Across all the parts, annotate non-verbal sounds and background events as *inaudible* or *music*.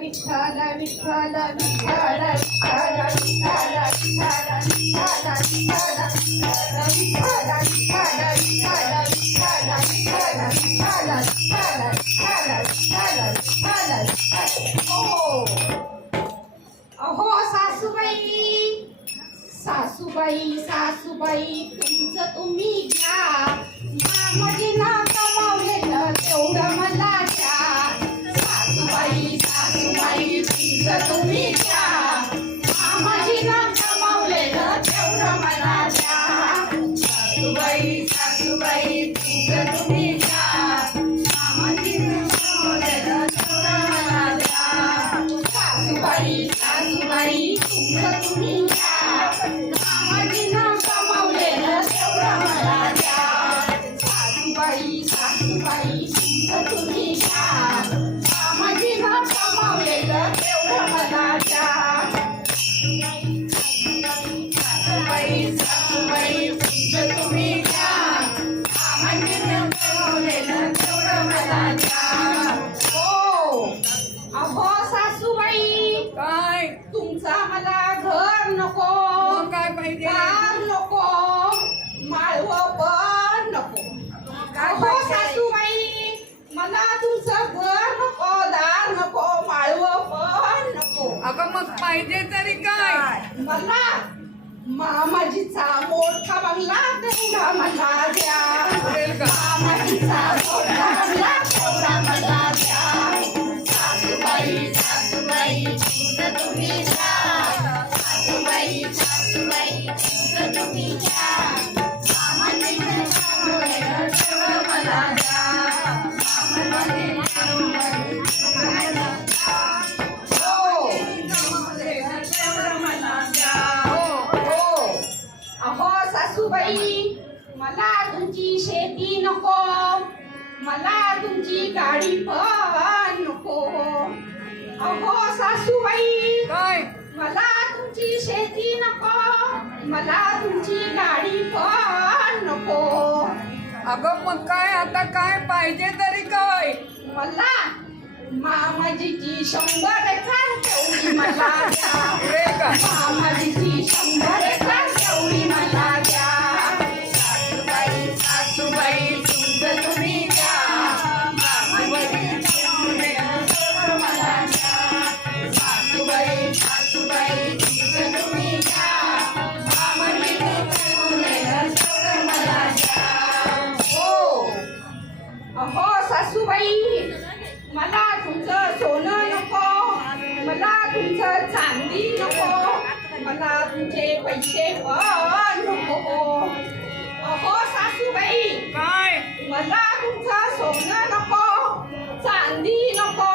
विठ्ठल विठ्ठल विठ्ठल विठ्ठल विठ्ठल विठ्ठल विठ्ठल विठ्ठल अहो सासूबाई. सासूबाई सासूबाई तुमचं तुम्ही घ्या. माझे नाव नको. काय पाहिजे? कार नको. माळव पण नको. काय? सासूबाई मला तुमचं घर नको दार नको माळव पण नको. अगं मग पाहिजे तरी काय? मला मामाजीचा मोठा बंगला तेवढा मला द्या. मामाजीचा मोठा बंगला तेवढा मला द्या. सासूबाई सासूबाई तुम्ही सासूबाई मला तुमची शेती नको. मला तुमची गाडी पण नको. अहो सासूबाई काय? मला तुमची शेती नको. मला तुमची गाडी पण नको. अगं मग काय आता? काय पाहिजे तरी काय मला मामाजीची शंभर एकर तेवढी मला *laughs* द्या मामाजीची शंभर एकर अहो सासूबाई मला तुमचं सोनं नको मला तुमचं चांदी नको मला तुमचे पैसे पण नको. अहो सासूबाई काय? मला तुमचं सोनं नको चांदी नको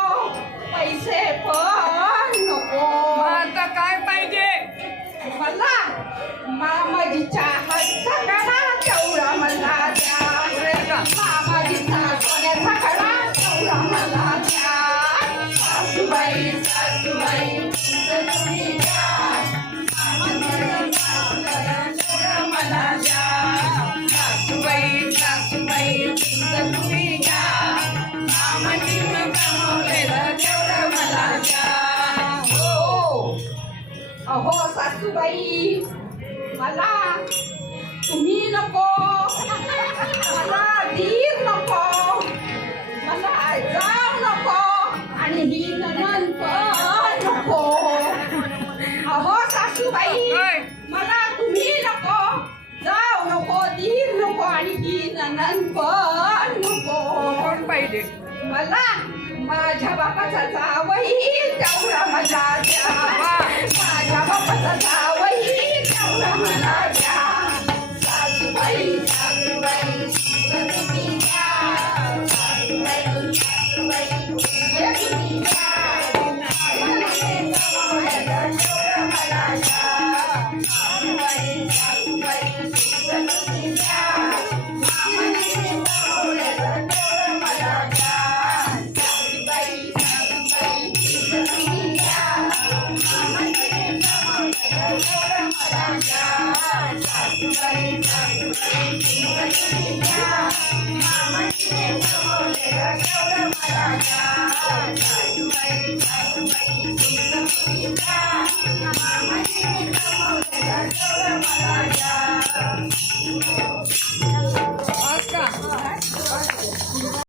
पैसे पण नको. आता काय पाहिजे? मला मामाजीच्या हातचा सासूबाई मला तुम्ही नको. मला धीर नको. मला जाव नको. आणि ही ननन पण नको. अहो सासूबाई मला तुम्ही नको. जाव नको धीर नको आणि ही ननन पण नको. पाहिजे? मला माझ्या बापाचा जावई तेवढा मला द्या. माझ्या बापाचा जावई तेवढा मला द्या. सासूबाई सासूबाई तुम्ही द्या. सासूबाई सासूबाई तुम्ही द्या. मला द्या. सासूबाई सासूबाई तुम्ही द्या. Thank you.